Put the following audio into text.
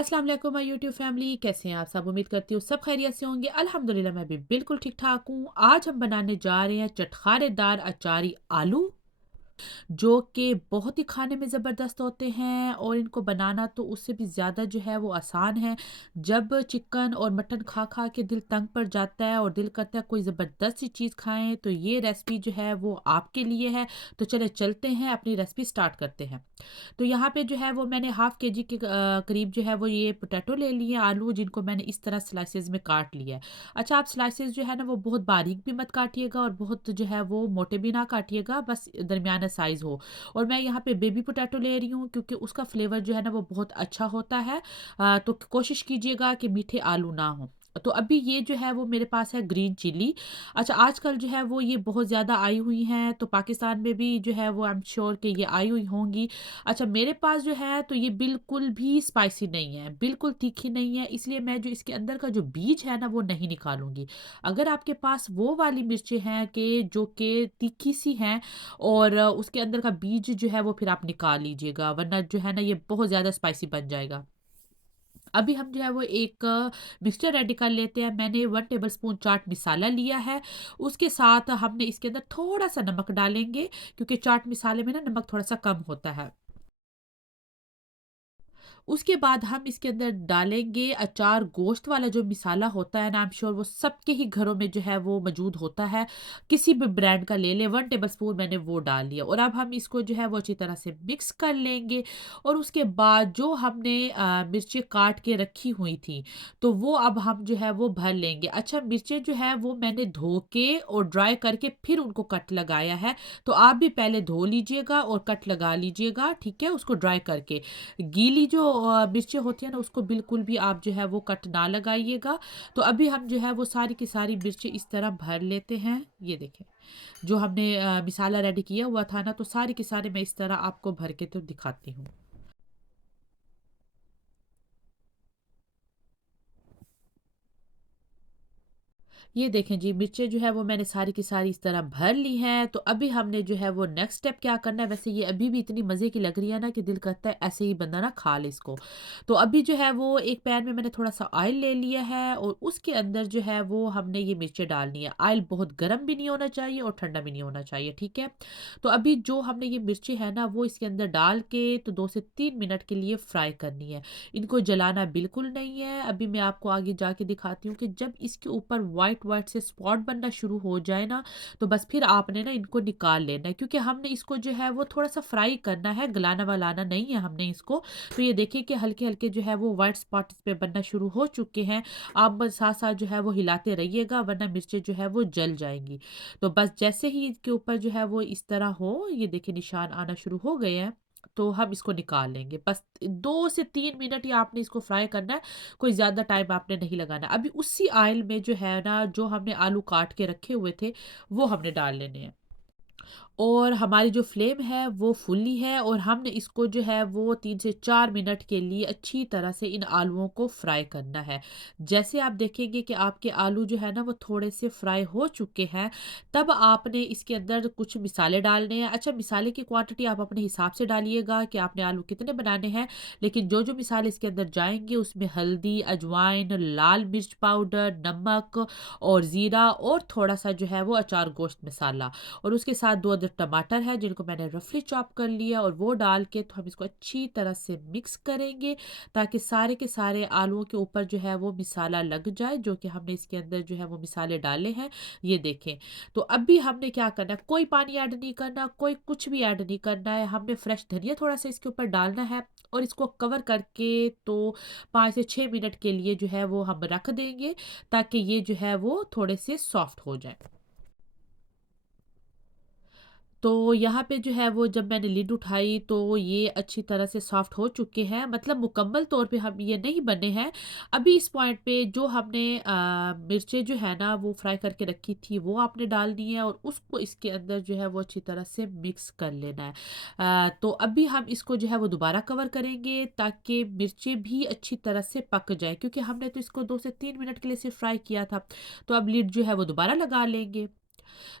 अस्सलाम वालेकुम my YouTube family, कैसे हैं आप सब। उम्मीद करती हूँ सब खैरियत से होंगे। अल्हम्दुलिल्लाह मैं भी बिल्कुल ठीक ठाक हूँ। आज हम बनाने जा रहे हैं चटखारेदार अचारी आलू, जो कि बहुत ही खाने में ज़बरदस्त होते हैं और इनको बनाना तो उससे भी ज़्यादा जो है वो आसान है। जब चिकन और मटन खा खा के दिल तंग पड़ जाता है और दिल करता है कोई ज़बरदस्त सी चीज़ खाएं, तो ये रेसिपी जो है वो आपके लिए है। तो चले चलते हैं, अपनी रेसिपी स्टार्ट करते हैं। तो यहाँ पे जो है वो मैंने हाफ़ केजी के करीब जो है वो ये पोटैटो ले लिए हैं, आलू, जिनको मैंने इस तरह स्लाइसेस में काट लिया है। अच्छा, आप स्लाइसेस जो है ना वो बहुत बारीक भी मत काटिएगा और बहुत जो है वो मोटे भी ना काटिएगा, बस दरमियाना साइज़ हो। और मैं यहाँ पे बेबी पोटैटो ले रही हूँ क्योंकि उसका फ्लेवर जो है ना वो बहुत अच्छा होता है। तो कोशिश कीजिएगा कि मीठे आलू ना हों। तो अभी ये जो है वो मेरे पास है ग्रीन चिली। अच्छा, आजकल जो है वो ये बहुत ज़्यादा आई हुई हैं, तो पाकिस्तान में भी जो है वो आई एम श्योर कि ये आई हुई होंगी। अच्छा, मेरे पास जो है तो ये बिल्कुल भी स्पाइसी नहीं है, बिल्कुल तीखी नहीं है, इसलिए मैं जो इसके अंदर का जो बीज है ना वो नहीं निकालूँगी। अगर आपके पास वो वाली मिर्चें हैं कि जो कि तीखी सी हैं और उसके अंदर का बीज जो है वो फिर आप निकाल लीजिएगा, वरना जो है ना ये बहुत ज़्यादा स्पाइसी बन जाएगा। अभी हम जो है वो एक मिक्सचर रेडी कर लेते हैं। मैंने 1 टेबलस्पून चाट मसाला लिया है, उसके साथ हमने इसके अंदर थोड़ा-सा नमक डालेंगे क्योंकि चाट मसाले में ना नमक थोड़ा-सा कम होता है। उसके बाद हम इसके अंदर डालेंगे अचार गोश्त वाला जो मसाला होता है ना, आई एम श्योर वो सबके ही घरों में जो है वो मौजूद होता है। किसी भी ब्रांड का ले लें, 1 टेबलस्पून मैंने वो डाल लिया और अब हम इसको जो है वो अच्छी तरह से मिक्स कर लेंगे। और उसके बाद जो हमने मिर्चें काट के रखी हुई थी, तो वो अब हम जो है वो भर लेंगे। अच्छा, मिर्चें जो है वो मैंने धो के और ड्राई करके फिर उनको कट लगाया है, तो आप भी पहले धो लीजिएगा और कट लगा लीजिएगा, ठीक है, उसको ड्राई करके। गीली जो मिर्चें होती हैं ना उसको बिल्कुल भी आप जो है वो कट ना लगाइएगा। तो अभी हम जो है वो सारी की सारी मिर्चें इस तरह भर लेते हैं। ये देखें, जो हमने मसाला रेडी किया हुआ था ना, तो सारी की सारी मैं इस तरह आपको भर के तो दिखाती हूँ। ये देखें जी, मिर्चें जो है वो मैंने सारी की सारी इस तरह भर ली हैं। तो अभी हमने जो है वो नेक्स्ट स्टेप क्या करना है, वैसे ये अभी भी इतनी मज़े की लग रही है ना कि दिल करता है ऐसे ही बंदा ना खा ले इसको। तो अभी जो है वो एक पैन में मैंने थोड़ा सा ऑयल ले लिया है और उसके अंदर जो है वो हमने ये मिर्चें डालनी है। ऑयल बहुत गर्म भी नहीं होना चाहिए और ठंडा भी नहीं होना चाहिए, ठीक है। तो अभी जो हमने ये मिर्चें है ना वो इसके अंदर डाल के तो 2 से 3 मिनट के लिए फ्राई करनी है। इनको जलाना बिल्कुल नहीं है। अभी मैं आपको आगे जाके दिखाती हूँ कि जब इसके ऊपर वाइट वाइट से स्पॉट बनना शुरू हो जाए ना, तो बस फिर आपने ना इनको निकाल लेना है, क्योंकि हमने इसको जो है वो थोड़ा सा फ्राई करना है, गलाना वलाना नहीं है हमने इसको। तो ये देखिए कि हल्के हल्के जो है वो वाइट स्पॉट इस पे बनना शुरू हो चुके हैं। आप बस साथ साथ जो है वो हिलाते रहिएगा, वरना मिर्चें जो है वो जल जाएंगी। तो बस जैसे ही इसके ऊपर जो है वो इस तरह हो, ये देखिए निशान आना शुरू हो गए हैं, तो हम इसको निकाल लेंगे। बस 2 से 3 मिनट ही आपने इसको फ्राई करना है, कोई ज़्यादा टाइम आपने नहीं लगाना। अभी उसी ऑयल में जो है ना, जो हमने आलू काट के रखे हुए थे, वो हमने डाल लेने हैं। और हमारी जो फ्लेम है वो फुल्ली है और हमने इसको जो है वो 3 से 4 मिनट के लिए अच्छी तरह से इन आलूओं को फ्राई करना है। जैसे आप देखेंगे कि आपके आलू जो है ना वो थोड़े से फ्राई हो चुके हैं, तब आपने इसके अंदर कुछ मिसाले डालने हैं। अच्छा, मिसाले की क्वांटिटी आप अपने हिसाब से डालिएगा कि आपने आलू कितने बनाने हैं, लेकिन जो जो मिसाले इसके अंदर जाएंगे उसमें हल्दी, अजवाइन, लाल मिर्च पाउडर, नमक और ज़ीरा और थोड़ा सा जो है वो अचार गोश्त मसाला, और उसके साथ 2 अदर टमाटर है जिनको मैंने रफली चॉप कर लिया, और वो डाल के तो हम इसको अच्छी तरह से मिक्स करेंगे ताकि सारे के सारे आलूओं के ऊपर जो है वो मसाला लग जाए, जो कि हमने इसके अंदर जो है वो मसाले डाले हैं। ये देखें। तो अभी हमने क्या करना है, कोई पानी ऐड नहीं करना, कोई कुछ भी ऐड नहीं करना है। हमने फ्रेश धनिया थोड़ा सा इसके ऊपर डालना है और इसको कवर करके तो 5 से 6 मिनट के लिए जो है वो हम रख देंगे, ताकि ये जो है वो थोड़े से सॉफ्ट हो जाए। तो यहाँ पे जो है वो जब मैंने लिड उठाई तो ये अच्छी तरह से सॉफ्ट हो चुके हैं, मतलब मुकम्मल तौर पे हम ये नहीं बने हैं। अभी इस पॉइंट पे जो हमने मिर्चें जो है ना वो फ्राई करके रखी थी वो आपने डालनी है और उसको इसके अंदर जो है वो अच्छी तरह से मिक्स कर लेना है। तो अभी हम इसको जो है वो दोबारा कवर करेंगे ताकि मिर्चें भी अच्छी तरह से पक जाए, क्योंकि हमने तो इसको 2 से 3 मिनट के लिए सिर्फ फ्राई किया था। तो अब लिड जो है वो दोबारा लगा लेंगे।